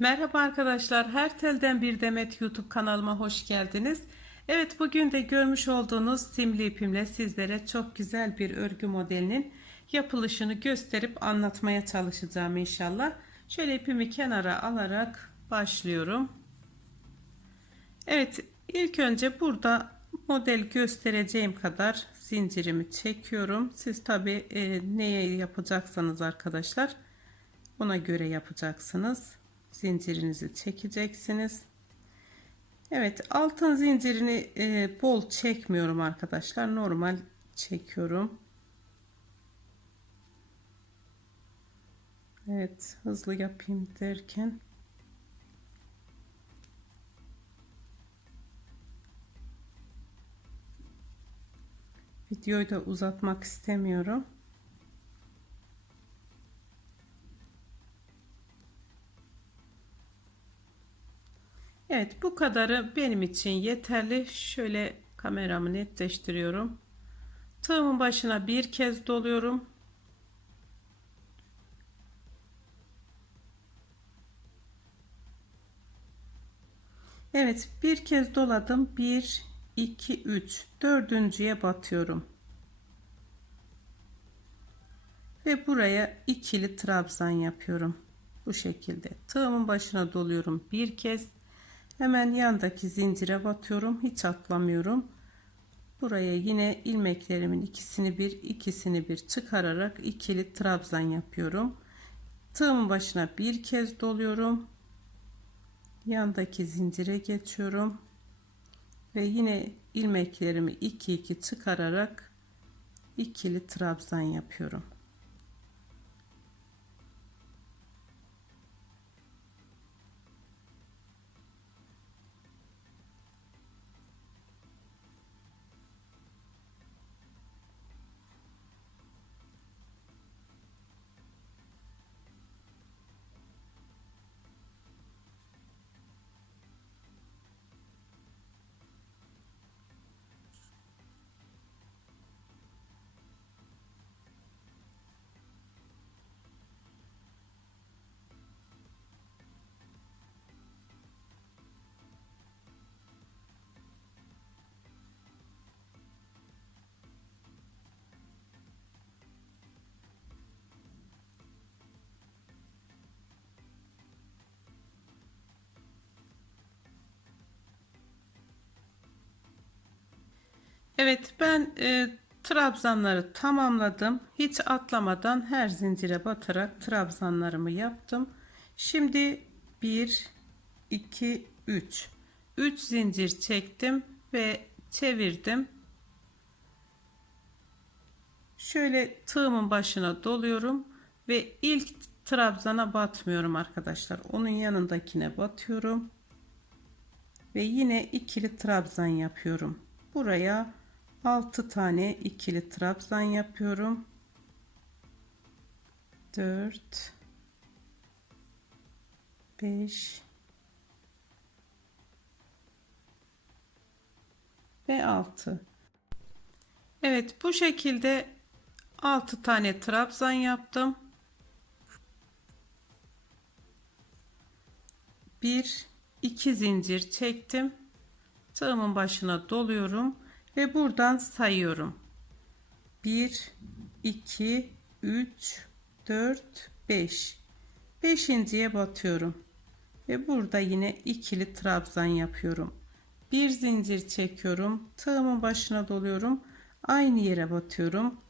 Merhaba arkadaşlar, Her Telden Bir Demet YouTube kanalıma hoş geldiniz. Evet bugün de görmüş olduğunuz simli ipimle sizlere çok güzel bir örgü modelinin yapılışını gösterip anlatmaya çalışacağım inşallah. Şöyle ipimi kenara alarak başlıyorum. Evet ilk önce burada model göstereceğim kadar zincirimi çekiyorum. Siz tabi e, neye yapacaksanız arkadaşlar ona göre yapacaksınız zincirinizi çekeceksiniz. Evet altın zincirini e, bol çekmiyorum arkadaşlar. Normal çekiyorum. Evet hızlı yapayım derken videoyu da uzatmak istemiyorum. Evet bu kadarı benim için yeterli. Şöyle kameramı netleştiriyorum. Tığımın başına bir kez doluyorum. Evet bir kez doladım. 1 2 3 dördüncüye batıyorum. Ve buraya ikili trabzan yapıyorum. Bu şekilde tığımın başına doluyorum bir kez Hemen yandaki zincire batıyorum. Hiç atlamıyorum. Buraya yine ilmeklerimin ikisini bir ikisini bir çıkararak ikili trabzan yapıyorum. Tığımın başına bir kez doluyorum. Yandaki zincire geçiyorum. Ve yine ilmeklerimi iki iki çıkararak ikili trabzan yapıyorum. Evet ben e, trabzanları tamamladım. Hiç atlamadan her zincire batarak trabzanlarımı yaptım. Şimdi 1 2 3 3 zincir çektim ve çevirdim. Şöyle tığımın başına doluyorum ve ilk trabzana batmıyorum arkadaşlar. Onun yanındakine batıyorum. Ve yine ikili trabzan yapıyorum. Buraya 6 tane ikili trabzan yapıyorum. 4 5 ve 6 Evet bu şekilde 6 tane trabzan yaptım. 1 2 zincir çektim. Tığımın başına doluyorum ve buradan sayıyorum. 1 2 3 4 5 beşinciye batıyorum. Ve burada yine ikili trabzan yapıyorum. Bir zincir çekiyorum. Tığımın başına doluyorum. Aynı yere batıyorum.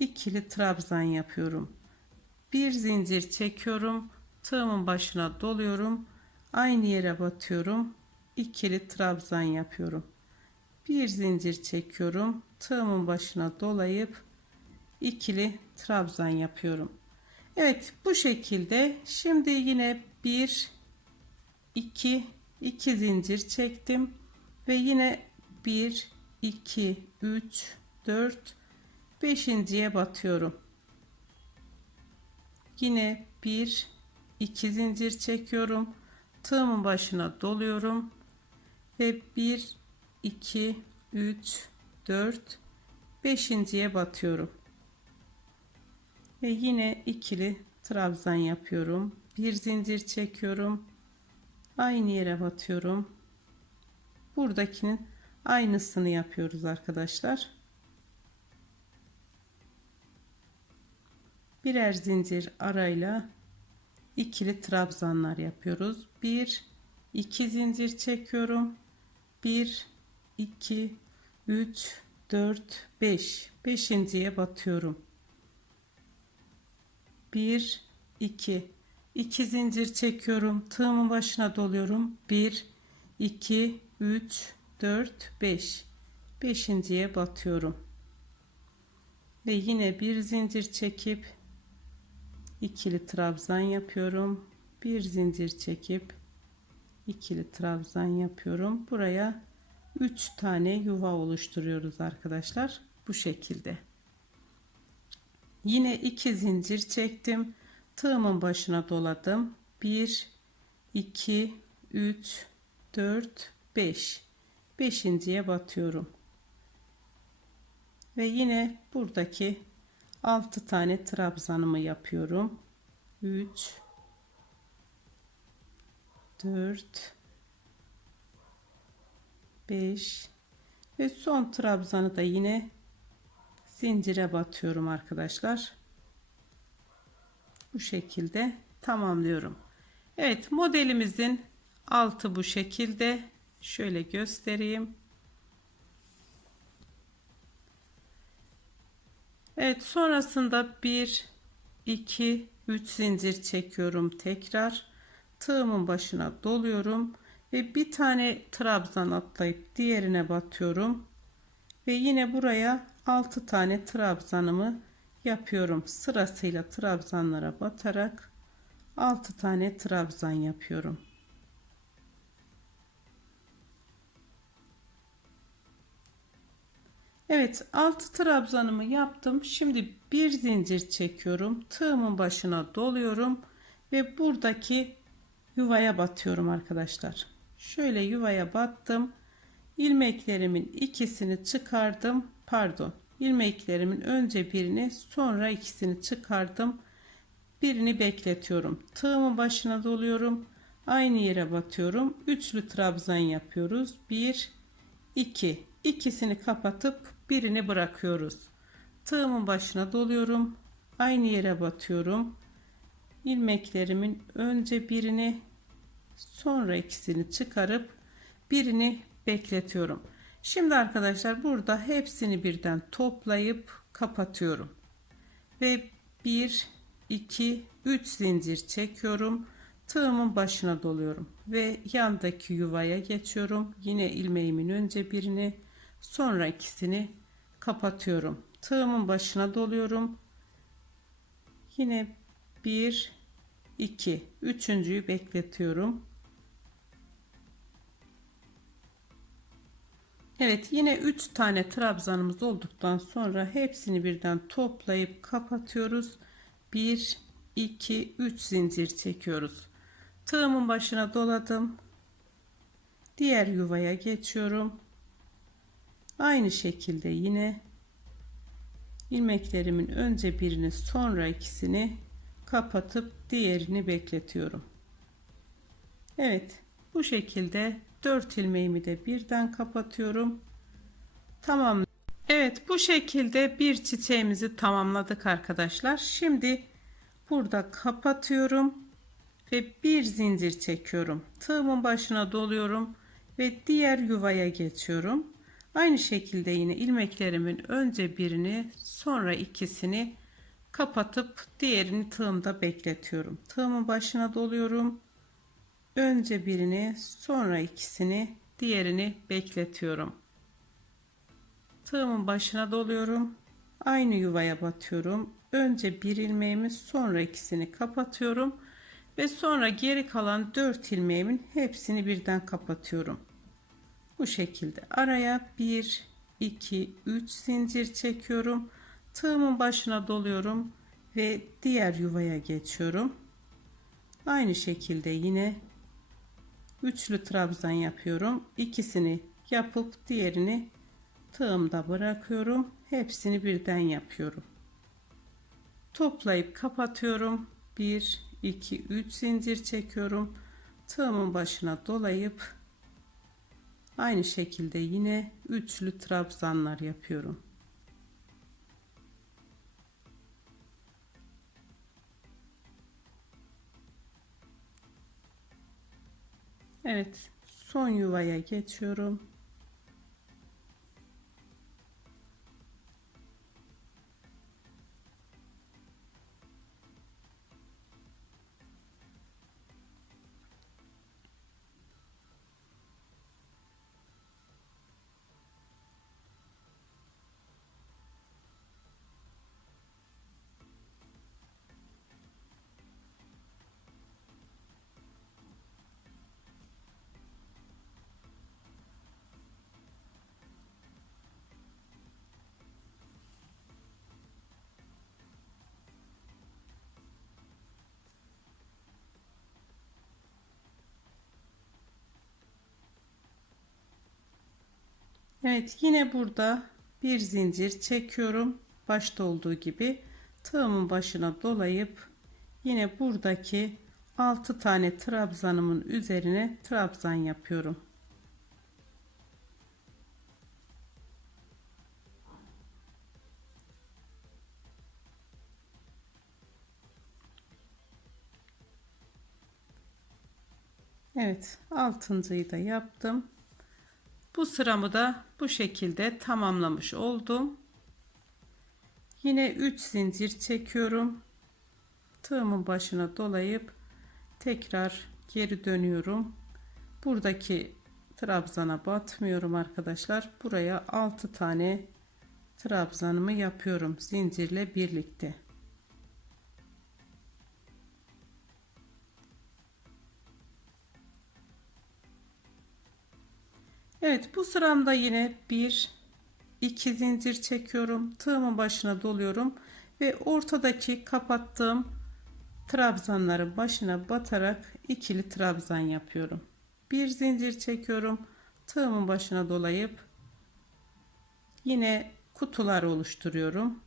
İkili trabzan yapıyorum. Bir zincir çekiyorum. Tığımın başına doluyorum. Aynı yere batıyorum. İkili trabzan yapıyorum bir zincir çekiyorum. Tığımın başına dolayıp ikili trabzan yapıyorum. Evet bu şekilde. Şimdi yine bir iki iki zincir çektim. Ve yine bir iki üç dört beşinciye batıyorum. Yine bir iki zincir çekiyorum. Tığımın başına doluyorum. Ve bir 2 3 4 5.ye batıyorum. Ve yine ikili trabzan yapıyorum. Bir zincir çekiyorum. Aynı yere batıyorum. Buradakinin aynısını yapıyoruz arkadaşlar. Birer zincir arayla ikili trabzanlar yapıyoruz. 1 2 zincir çekiyorum. 1 2 3 4 5 beşinciye batıyorum. 1 2 2 zincir çekiyorum. Tığımın başına doluyorum. 1 2 3 4 5 beşinciye batıyorum. Ve yine bir zincir çekip ikili trabzan yapıyorum. Bir zincir çekip ikili trabzan yapıyorum. Buraya 3 tane yuva oluşturuyoruz arkadaşlar. Bu şekilde. Yine 2 zincir çektim. Tığımın başına doladım. 1 2 3 4 5 beşinciye batıyorum. Ve yine buradaki 6 tane trabzanımı yapıyorum. 3 4 5 ve son trabzanı da yine zincire batıyorum arkadaşlar. Bu şekilde tamamlıyorum. Evet modelimizin altı bu şekilde. Şöyle göstereyim. Evet sonrasında 1 2 3 zincir çekiyorum tekrar tığımın başına doluyorum ve bir tane trabzan atlayıp diğerine batıyorum ve yine buraya 6 tane trabzanımı yapıyorum sırasıyla trabzanlara batarak 6 tane trabzan yapıyorum Evet 6 trabzanımı yaptım. Şimdi bir zincir çekiyorum. Tığımın başına doluyorum ve buradaki yuvaya batıyorum arkadaşlar. Şöyle yuvaya battım. ilmeklerimin ikisini çıkardım. Pardon. ilmeklerimin önce birini sonra ikisini çıkardım. Birini bekletiyorum. Tığımın başına doluyorum. Aynı yere batıyorum. Üçlü trabzan yapıyoruz. 1 2 ikisini kapatıp birini bırakıyoruz. Tığımın başına doluyorum. Aynı yere batıyorum. ilmeklerimin önce birini sonra ikisini çıkarıp birini bekletiyorum. Şimdi arkadaşlar burada hepsini birden toplayıp kapatıyorum. Ve 1 2 3 zincir çekiyorum. Tığımın başına doluyorum ve yandaki yuvaya geçiyorum. Yine ilmeğimin önce birini Sonra ikisini kapatıyorum. Tığımın başına doluyorum. Yine bir, iki, üçüncüyü bekletiyorum. Evet yine 3 tane trabzanımız olduktan sonra hepsini birden toplayıp kapatıyoruz. 1 2 3 zincir çekiyoruz. Tığımın başına doladım. Diğer yuvaya geçiyorum. Aynı şekilde yine ilmeklerimin önce birini sonra ikisini kapatıp diğerini bekletiyorum. Evet bu şekilde 4 ilmeğimi de birden kapatıyorum. Tamam. Evet bu şekilde bir çiçeğimizi tamamladık arkadaşlar. Şimdi burada kapatıyorum ve bir zincir çekiyorum. Tığımın başına doluyorum ve diğer yuvaya geçiyorum. Aynı şekilde yine ilmeklerimin önce birini sonra ikisini kapatıp diğerini tığımda bekletiyorum. Tığımın başına doluyorum. Önce birini sonra ikisini diğerini bekletiyorum. Tığımın başına doluyorum. Aynı yuvaya batıyorum. Önce bir ilmeğimi sonra ikisini kapatıyorum ve sonra geri kalan 4 ilmeğimin hepsini birden kapatıyorum. Bu şekilde araya 1 2 3 zincir çekiyorum. Tığımın başına doluyorum ve diğer yuvaya geçiyorum. Aynı şekilde yine üçlü trabzan yapıyorum. İkisini yapıp diğerini tığımda bırakıyorum. Hepsini birden yapıyorum. Toplayıp kapatıyorum. 1 2 3 zincir çekiyorum tığımın başına dolayıp aynı şekilde yine üçlü trabzanlar yapıyorum. Evet, son yuvaya geçiyorum. Evet yine burada bir zincir çekiyorum. Başta olduğu gibi tığımın başına dolayıp yine buradaki 6 tane trabzanımın üzerine trabzan yapıyorum. Evet altıncıyı da yaptım. Bu sıramı da bu şekilde tamamlamış oldum. Yine 3 zincir çekiyorum. Tığımın başına dolayıp tekrar geri dönüyorum. Buradaki trabzana batmıyorum arkadaşlar. Buraya 6 tane trabzanımı yapıyorum zincirle birlikte. Evet bu sıramda yine bir iki zincir çekiyorum. Tığımın başına doluyorum ve ortadaki kapattığım trabzanların başına batarak ikili trabzan yapıyorum. Bir zincir çekiyorum. Tığımın başına dolayıp yine kutular oluşturuyorum.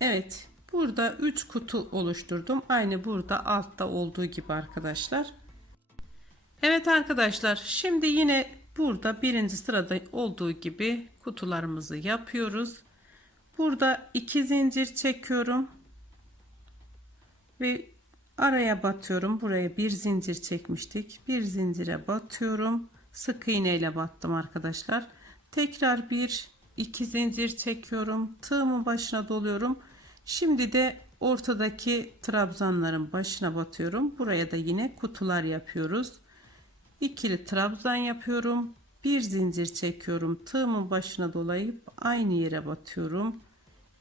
Evet burada 3 kutu oluşturdum. Aynı burada altta olduğu gibi arkadaşlar. Evet arkadaşlar şimdi yine burada birinci sırada olduğu gibi kutularımızı yapıyoruz. Burada iki zincir çekiyorum ve araya batıyorum. Buraya bir zincir çekmiştik. Bir zincire batıyorum. Sık iğne ile battım arkadaşlar. Tekrar bir iki zincir çekiyorum. Tığımın başına doluyorum Şimdi de ortadaki trabzanların başına batıyorum. Buraya da yine kutular yapıyoruz. İkili trabzan yapıyorum. Bir zincir çekiyorum. Tığımın başına dolayıp aynı yere batıyorum.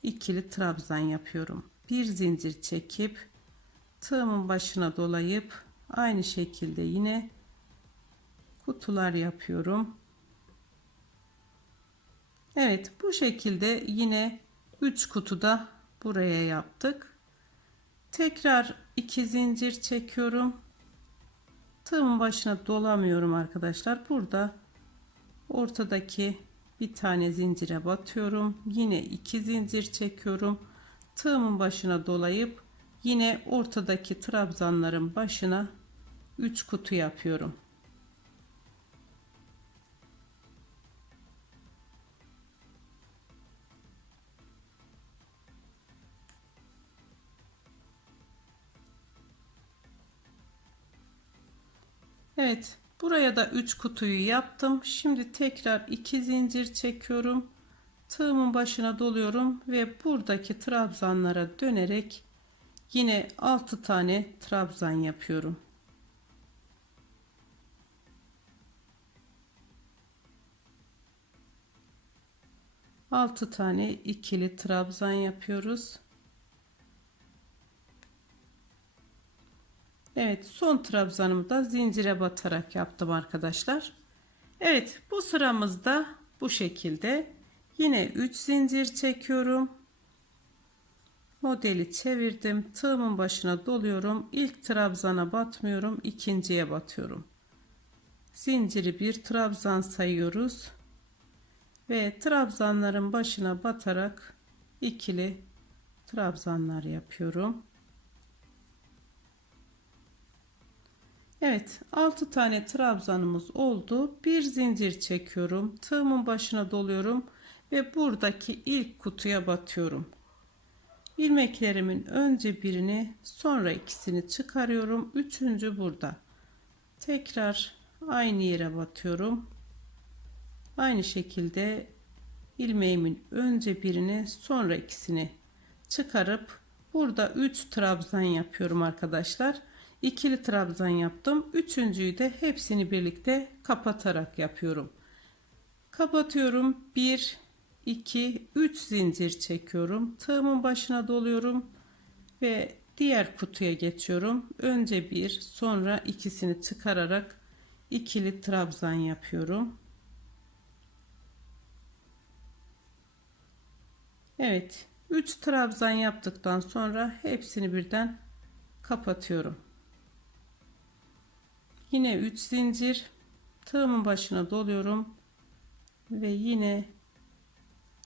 İkili trabzan yapıyorum. Bir zincir çekip tığımın başına dolayıp aynı şekilde yine kutular yapıyorum. Evet bu şekilde yine 3 kutuda buraya yaptık. Tekrar iki zincir çekiyorum. Tığımın başına dolamıyorum arkadaşlar. Burada ortadaki bir tane zincire batıyorum. Yine iki zincir çekiyorum. Tığımın başına dolayıp yine ortadaki trabzanların başına 3 kutu yapıyorum. Evet buraya da 3 kutuyu yaptım. Şimdi tekrar 2 zincir çekiyorum. Tığımın başına doluyorum ve buradaki trabzanlara dönerek yine 6 tane trabzan yapıyorum. Altı tane ikili trabzan yapıyoruz. Evet son trabzanımı da zincire batarak yaptım arkadaşlar. Evet bu sıramızda bu şekilde yine 3 zincir çekiyorum. Modeli çevirdim. Tığımın başına doluyorum. İlk trabzana batmıyorum. ikinciye batıyorum. Zinciri bir trabzan sayıyoruz. Ve trabzanların başına batarak ikili trabzanlar yapıyorum. Evet 6 tane trabzanımız oldu. Bir zincir çekiyorum. Tığımın başına doluyorum ve buradaki ilk kutuya batıyorum. İlmeklerimin önce birini sonra ikisini çıkarıyorum. Üçüncü burada. Tekrar aynı yere batıyorum. Aynı şekilde ilmeğimin önce birini sonra ikisini çıkarıp burada 3 trabzan yapıyorum arkadaşlar. İkili trabzan yaptım. Üçüncüyü de hepsini birlikte kapatarak yapıyorum. Kapatıyorum. 1 2 3 zincir çekiyorum. Tığımın başına doluyorum ve diğer kutuya geçiyorum. Önce bir, sonra ikisini çıkararak ikili trabzan yapıyorum. Evet, 3 trabzan yaptıktan sonra hepsini birden kapatıyorum. Yine 3 zincir tığımın başına doluyorum ve yine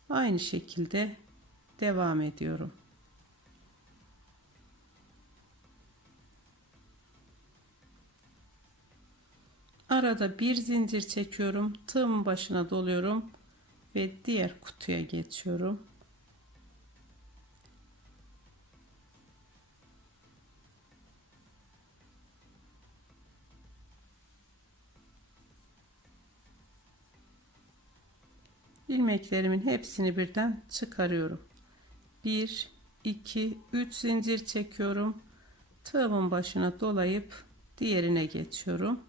aynı şekilde devam ediyorum. Arada bir zincir çekiyorum. Tığımın başına doluyorum ve diğer kutuya geçiyorum. İlmeklerimin hepsini birden çıkarıyorum. 1 2 3 zincir çekiyorum. Tığımın başına dolayıp diğerine geçiyorum.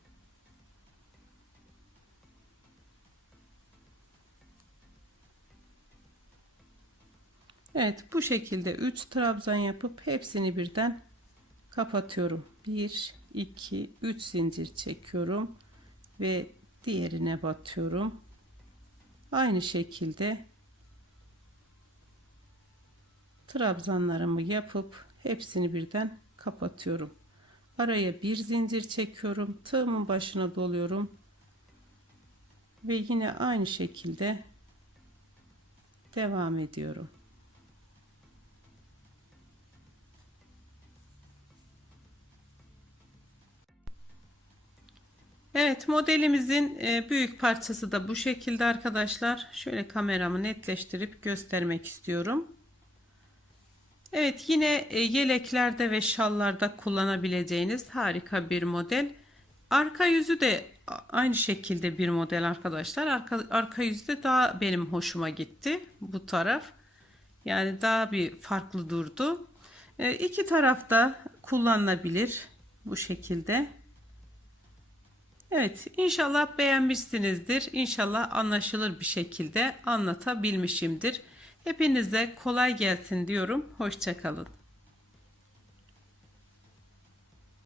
Evet bu şekilde 3 trabzan yapıp hepsini birden kapatıyorum. 1 2 3 zincir çekiyorum ve diğerine batıyorum. Aynı şekilde trabzanlarımı yapıp hepsini birden kapatıyorum. Araya bir zincir çekiyorum. Tığımın başına doluyorum. Ve yine aynı şekilde devam ediyorum. Evet modelimizin e, büyük parçası da bu şekilde arkadaşlar. Şöyle kameramı netleştirip göstermek istiyorum. Evet yine e, yeleklerde ve şallarda kullanabileceğiniz harika bir model. Arka yüzü de aynı şekilde bir model arkadaşlar. Arka, arka yüzü de daha benim hoşuma gitti bu taraf. Yani daha bir farklı durdu. E, iki tarafta kullanılabilir bu şekilde. Evet inşallah beğenmişsinizdir. İnşallah anlaşılır bir şekilde anlatabilmişimdir. Hepinize kolay gelsin diyorum. Hoşçakalın.